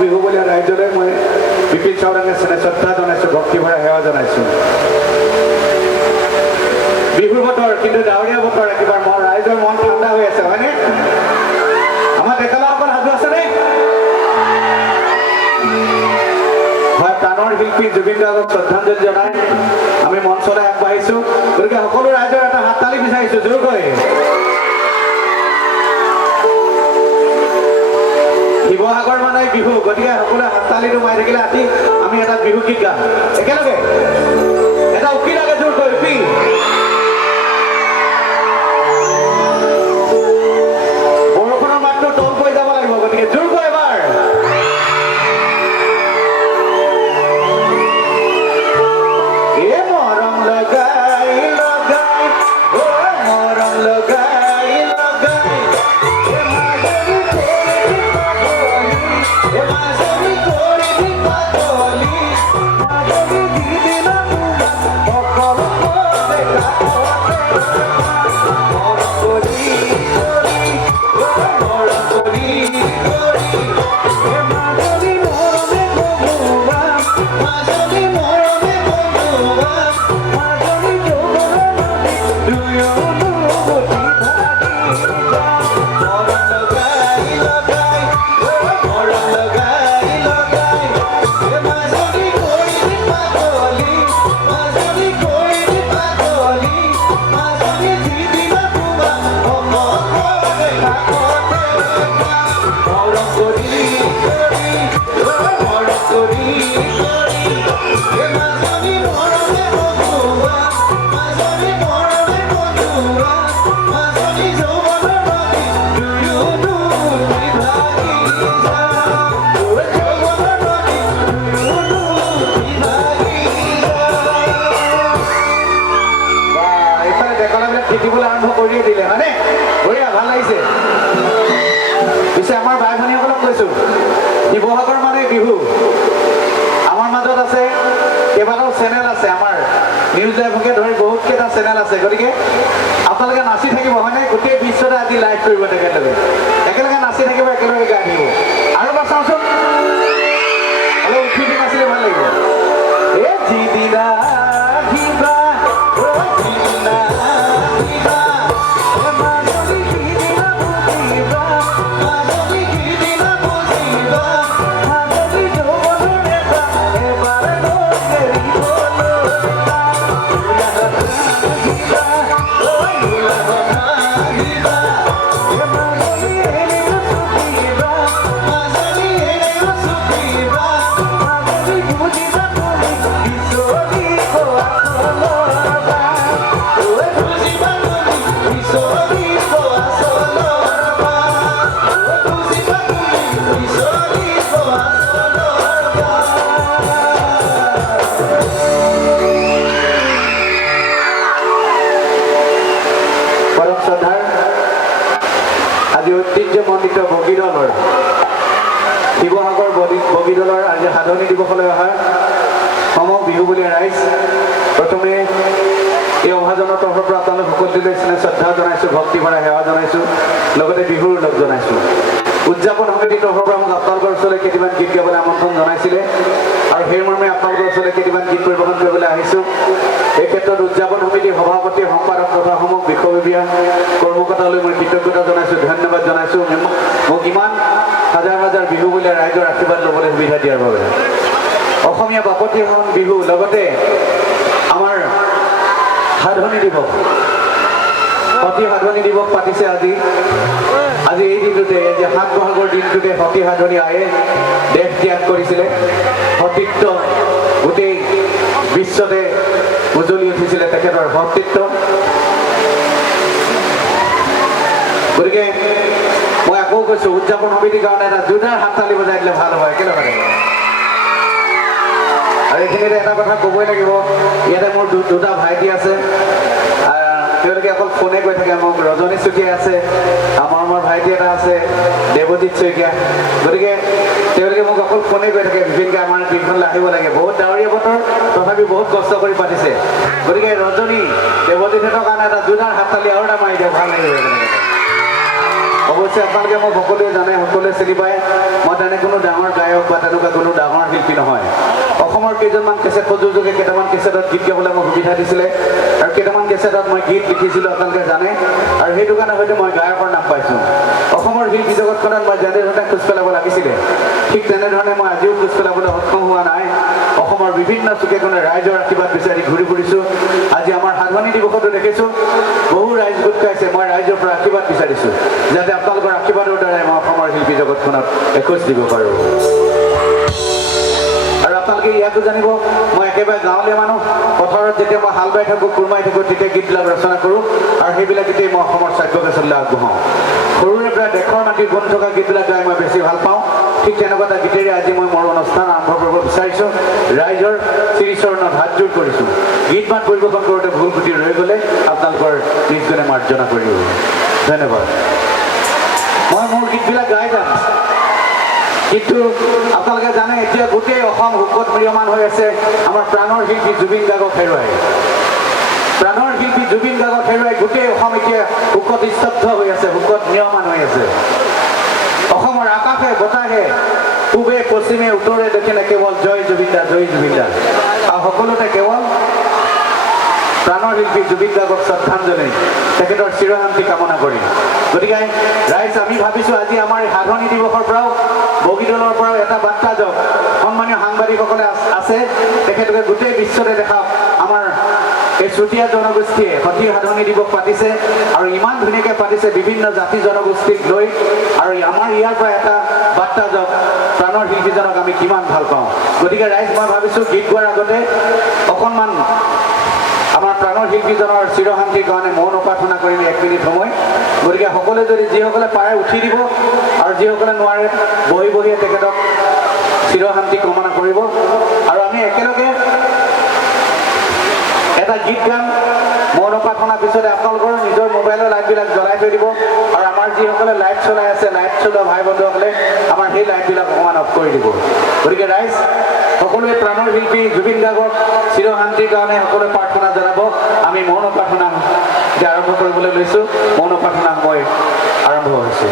বিহু বুলি ৰাইজলৈ মই বিপিন চাওডাঙে শ্ৰদ্ধা জনাইছোঁ, ভক্তি ভৰা সেৱা জনাইছোঁ। বিহুৰ বতৰ কিন্তু ডাৱৰীয়া বতৰ, একেবাৰে ৰাইজৰ মন ঠাণ্ডা হৈ আছে, হয়নে? আমাৰ ডেকাসকল সাজু আছেনে? হয়, প্ৰাণৰ শিল্পী জুবিন গাৰ্গক শ্ৰদ্ধাঞ্জলি জনাই আমি মঞ্চলৈ আগবাঢ়িছোঁ। গতিকে সকলো ৰাইজৰ এটা হাত তালি বিচাৰিছোঁ জোৰকৈ। শিৱসাগৰ মানে বিহু, গতিকে সকলোৱে হাত তালিটো মাৰি থাকিলে আজি আমি এটা বিহু গীত গাম একেলগে। এটা উকি লাগে জোৰকৈ উকি। বৰষুণৰ মাতটো তল পৰি যাব লাগিব, গতিকে জোৰকৈ এবাৰ। এ মৰম লগাই লগাই, অ মৰম লগাই লগাই, দিবলৈ আৰম্ভ কৰিয়ে দিলে, হয়নে? বঢ়িয়া, ভাল লাগিছে। পিছে আমাৰ ভাই ভনীসকলক কৈছোঁ, শিৱসাগৰ মানে বিহু। আমাৰ মাজত আছে কেইবাটাও চেনেল আছে, আমাৰ নিউজ লাইভকে ধৰি বহুত কেইটা চেনেল আছে। গতিকে আপোনালোকে নাচি থাকিব, হয়নে? গোটেই বিশ্বতে আজি লাইভ কৰিব তেখেতলোকে। একেলগে নাচি থাকিব, একেলগে গাই থাকিব। আৰু এবাৰ চাওঁচোন, অলপ উঠি উঠি নাচিলে ভাল লাগিব। এ যিদিনা আহিবা, যিদিনা ঐতিহ্যমণ্ডিত বগীদলৰ, শিৱসাগৰ বগীদলৰ আজি সাধনী দিৱসলৈ অহা সমগ্ৰ বিহু বুলি ৰাইজ, প্ৰথমে এই অভাজনৰ তৰফৰ পৰা আপোনালোক সকলোলৈ শ্ৰদ্ধা জনাইছোঁ, ভক্তি ভৰা সেৱা জনাইছোঁ, লগতে বিহুৰ লগ জনাইছোঁ। উদযাপন সমিতিৰ তৰফৰ পৰা মোক আপোনালোকৰ ওচৰলৈ কেইটামান গীত গাবলৈ আমন্ত্ৰণ জনাইছিলে, আৰু সেই মৰ্মে আপোনালোকৰ ওচৰলৈ কেইটামান গীত পৰিৱেশন কৰিবলৈ আহিছোঁ। এই ক্ষেত্ৰত উদযাপন সমিতিৰ সভাপতি, সম্পাদক তথা সমগ্ৰ বিষয়ববীয়া কৰ্মকৰ্তালৈ মই কৃতজ্ঞতা জনাইছোঁ, ধন্যবাদ জনাইছোঁ, মোক ইমান হাজাৰ হাজাৰ বিহু বুলি ৰাইজৰ আশীৰ্বাদ ল'বলৈ সুবিধা দিয়াৰ বাবে। অসমীয়া বাপতিসাহোন বিহু, লগতে আমাৰ সাধনী দিৱস, সতী সাধনী দিৱস পাতিছে আজি। আজি এই দিনটোতে, এই যে ৭ বহাগৰ দিনটোতে সতী সাধনী আয়ে দেশ ত্যাগ কৰিছিলে। সতীত্ব গোটেই বিশ্বতে উজ্বলি উঠিছিলে তেখেতৰ সতীত্ব। গতিকে মই আকৌ কৈছোঁ, উদযাপন সমিতিৰ কাৰণে এটা জোৰদাৰ হাত তালি বজাই দিলে ভাল হয় একেলগে। আৰু এইখিনিতে এটা কথা ক'বই লাগিব, ইয়াতে মোৰ দুটা ভাইটি আছে, তেওঁলোকে অকল ফোনে কৈ থাকে। মোক ৰজনী চুতীয়া আছে, আমাৰ ভাইটি এটা আছে দেৱজিৎ শইকীয়া। গতিকে তেওঁলোকে মোক অকল ফোনে কৈ থাকে, বিপিনকে আমাৰ দিনখনলৈ আহিব লাগে। বহুত ডাৱৰীয়া বতৰ, তথাপি বহুত কষ্ট কৰি পাতিছে। গতিকে ৰজনী দেৱজিৎহঁতৰ কাৰণে এটা জোৰদাৰ হাত তালি আৰু এটা মাৰি দিয়ক, ভাল লাগিব। অৱশ্যে আপোনালোকে মোক সকলোৱে জানে, সকলোৱে চিনি পায়, মই তেনে কোনো ডাঙৰ গায়ক বা তেনেকুৱা কোনো ডাঙৰ শিল্পী নহয়। অসমৰ কেইজনমান কেছেট প্ৰযোজকে কেইটামান কেছেটত গীত গাবলৈ মোক সুবিধা দিছিলে আৰু কেইটামান কেছেটত মই গীত লিখিছিলোঁ, আপোনালোকে জানে। আৰু সেইটো কাৰণে হয়তো মই গায়কৰ নাম পাইছোঁ। অসমৰ শিল্পী জগতখনত মই যেনেধৰণে খোজ পেলাব লাগিছিলে ঠিক তেনেধৰণে মই আজিও খোজ পেলাবলৈ সক্ষম হোৱা নাই। অসমৰ বিভিন্ন চুকে কোণে ৰাইজৰ আশীৰ্বাদ বিচাৰি ঘূৰি ফুৰিছোঁ। আজি আমাৰ সাধনী দিৱসতো দেখিছোঁ বহু ৰাইজ গোট খাইছে। মই ৰাইজৰ পৰা আশীৰ্বাদ বিচাৰিছোঁ যাতে আপোনালোকৰ আশীৰ্বাদৰ দ্বাৰাই মই অসমৰ শিল্পী জগতখনত এখোজ দিব পাৰোঁ। আৰু আপোনালোকে ইয়াতো জানিব, মই একেবাৰে গাঁৱলীয়া মানুহ। পথাৰত যেতিয়া মই হাল বাই থাকোঁ, কোৰমাই থাকোঁ, তেতিয়া গীতবিলাক ৰচনা কৰোঁ আৰু সেইবিলাক গীতেই মই অসমৰ শ্ৰাব্য পেছলৈ আগবঢ়াওঁ। সৰুৰে পৰা দেশৰ মাটিৰ গুণ থকা গীতবিলাক গাই মই বেছি ভাল পাওঁ। ঠিক তেনেকুৱা এটা গীতেৰে আজি মই মোৰ অনুষ্ঠান আৰম্ভ কৰিব বিচাৰিছোঁ। ৰাইজৰ শ্ৰীচৰণত হাতযোৰ কৰিছোঁ। গীত মাত পৰিৱেশন কৰোঁতে ভুল ক্ৰুটি ৰৈ গ'লে আপোনালোকৰ নিজজনে মাৰ্জনা কৰিব। ধন্যবাদ। মই মোৰ গীতবিলাক গাই যাম, কিন্তু আপোনালোকে জানে এতিয়া গোটেই অসম শোকত ম্ৰিয়মান হৈ আছে আমাৰ প্ৰাণৰ শিল্পী জুবিন গাৰ্গক হেৰুৱাই। প্ৰাণৰ শিল্পী জুবিন গাৰ্গক হেৰুৱাই গোটেই অসম এতিয়া শোকত স্তব্ধ হৈ আছে, শোকত ম্ৰিয়মান হৈ আছে। অসমৰ আকাশে বতাহে পূবে পশ্চিমে উত্তৰে দক্ষিণে কেৱল জয় জুবিন দা, জয় জুবিন দা। আৰু সকলোতে কেৱল প্ৰাণৰ শিল্পী জুবিন গাৰ্গক শ্ৰদ্ধাঞ্জলি, তেখেতৰ চিৰশান্তি কামনা কৰি। গতিকে ৰাইজ, আমি ভাবিছোঁ আজি আমাৰ এই সাধনী দিৱসৰ পৰাও বগীদলৰ পৰাও এটা বাৰ্তা যাওক। সন্মানীয় সাংবাদিকসকলে আছে, তেখেতলোকে গোটেই বিশ্বতে দেখাওক আমাৰ এই চুতীয়া জনগোষ্ঠীয়ে সতী সাধনী দিৱস পাতিছে আৰু ইমান ধুনীয়াকৈ পাতিছে বিভিন্ন জাতি জনগোষ্ঠীক লৈ। আৰু আমাৰ ইয়াৰ পৰা এটা বাৰ্তা যাওক প্ৰাণৰ শিল্পীজনক আমি কিমান ভাল পাওঁ। গতিকে ৰাইজ, মই ভাবিছোঁ গীত গোৱাৰ আগতে অকণমান আমাৰ প্ৰাণৰ শিল্পীজনৰ চিৰশান্তিৰ কাৰণে মৌন উপাসনা কৰিম 1 মিনিট সময়। গতিকে সকলোৱে যদি যিসকলে পাৰে উঠি দিব আৰু যিসকলে নোৱাৰে বহি বহিয়ে তেখেতক চিৰশান্তি কামনা কৰিব। আৰু আমি একেলগে এটা গীত গাম। মৌন উপাসনাৰ পিছতে আপোনালোকৰ নিজৰ মোবাইলৰ লাইটবিলাক জ্বলাই থৈ দিব আৰু আমাৰ যিসকলে লাইট চলাই আছে, লাইট চলোৱা ভাই বন্ধুসকলে আমাৰ সেই লাইটবিলাক অকণমান অফ কৰি দিব। গতিকে ৰাইজ, সকলোৱে প্ৰাণৰ শিল্পী জুবিন গাৰ্গক চিৰশান্তিৰ কাৰণে সকলোৱে প্ৰাৰ্থনা জনাব। আমি মৌন উপাসনা এতিয়া আৰম্ভ কৰিবলৈ লৈছোঁ। মৌন উপাসনা সময় আৰম্ভ হৈছে।